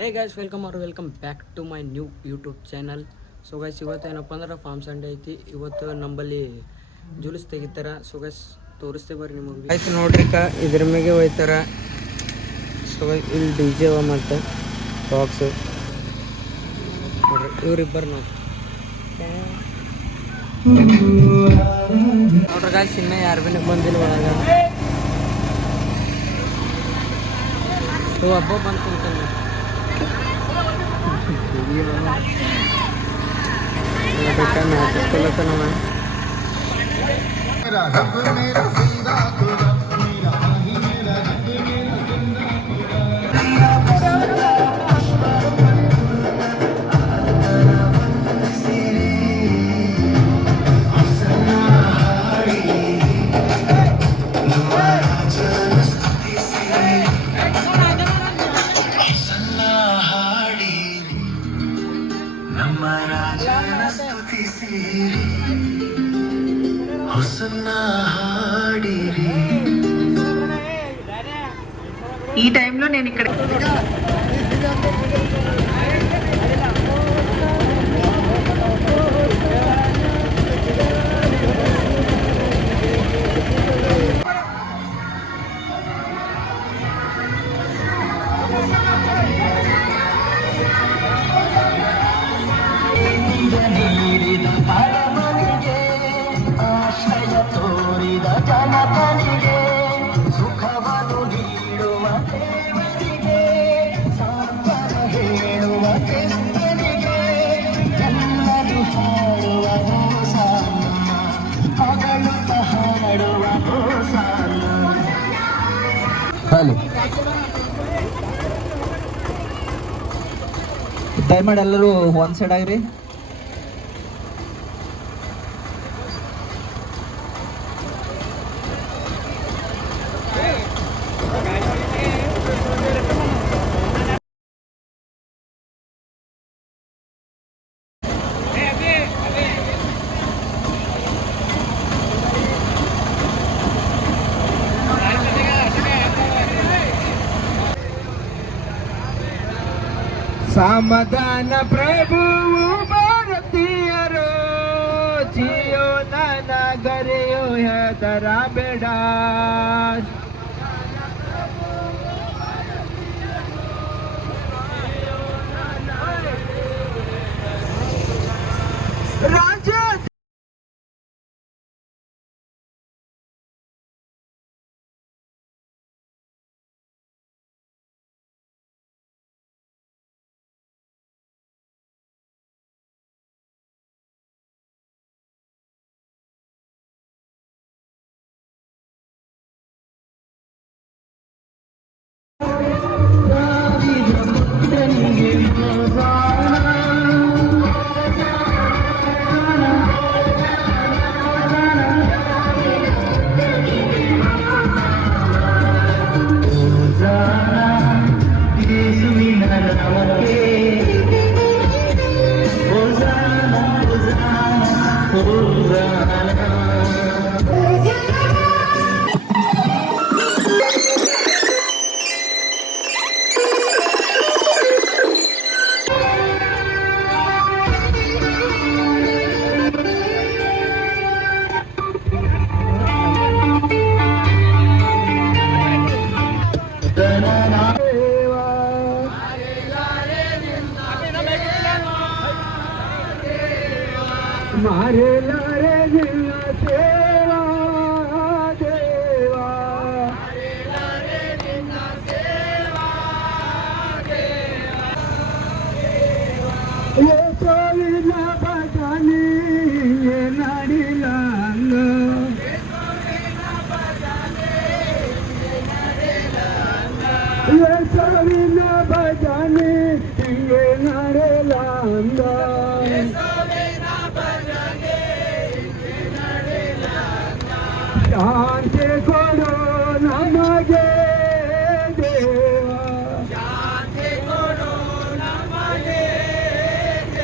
Hey guys, welcome back to my new YouTube channel. So guys, ಇವತ್ತೇನಪ್ಪ ಅಂದ್ರೆ farm Sunday ಐತಿ. ಇವತ್ತು ನಂಬಲ್ಲಿ ಜುಲೂಸ್ ತೆಗಿತಾರ. ಸೊ ಗೈಸ್ ತೋರಿಸ್ತೇ ಬರ್ರಿ ನಿಮಗೆ. ಆಯ್ತು ನೋಡ್ರಿ ಇದ್ರ ಮ್ಯಾಗೆ ಹೋಯ್ತಾರ. ಸೊ ಇಲ್ಲಿ ಡಿ ಜೆ ಮತ್ತು ಬಾಕ್ಸು ನೋಡ್ರಿ, ಇವ್ರಿಬ್ಬರು ನೋಡ್ರಿ ಗೈಸ್, ಇನ್ನೂ ಯಾರು ಭೀ ಬಂದಿಲ್ಲ ಒಳಗೆ. ಸೊ ಹಬ್ಬ ಬಂತು ಕುಂತಾನೆ ఈ టైంలో నేను ఇక్కడ ದಯಮಾಡಿ ಎಲ್ಲರೂ ಒನ್ ಸೈಡ್ ಆಗಿರಿ. ಸಮಾಧಾನ ಪ್ರಭುವು ಭಾರತೀಯರು, ಜಿಯೋ ನನಗರೆಯೋ ಹೆದರಬೇಡ. ರಾಜ मारे लारे निन्ना सेवा देवा, मारे लारे निन्ना सेवा देवा, ये सोविना बजानी ये नाड़ी लांग, ये सोविना बजानी ये नाड़ी लांग, ये सोविना बजानी ये नाड़ी लांग. ಶಾಂತಿ ಕೊಡು ನಮಗೆ ದೇವ, ಶಾಂತಿ ಕೊಡು ನಮಗೆ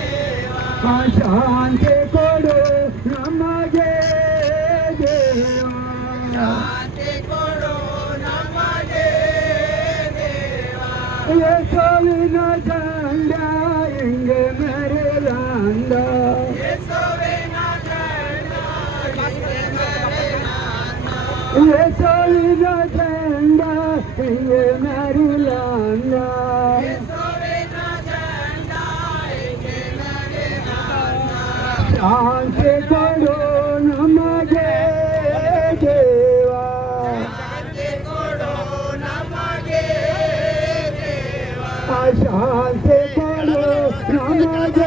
ದೇವ, ಶಾಂತಿ ಕೊಡು ನಮಗೆ ದೇವ, ಶಾಂತಿ ಕೊಡು ನಮಗೆ ದೇವ. ಯೇಸುವಿನ ಹಿಂಗೆ ಮೆರಿಲಂಗ ಶಾಂತಿ ಕೊಡು ನಮಗೆ ದೇವ ಶಾಂತಿ ಕೊಡು ನಮಗೆ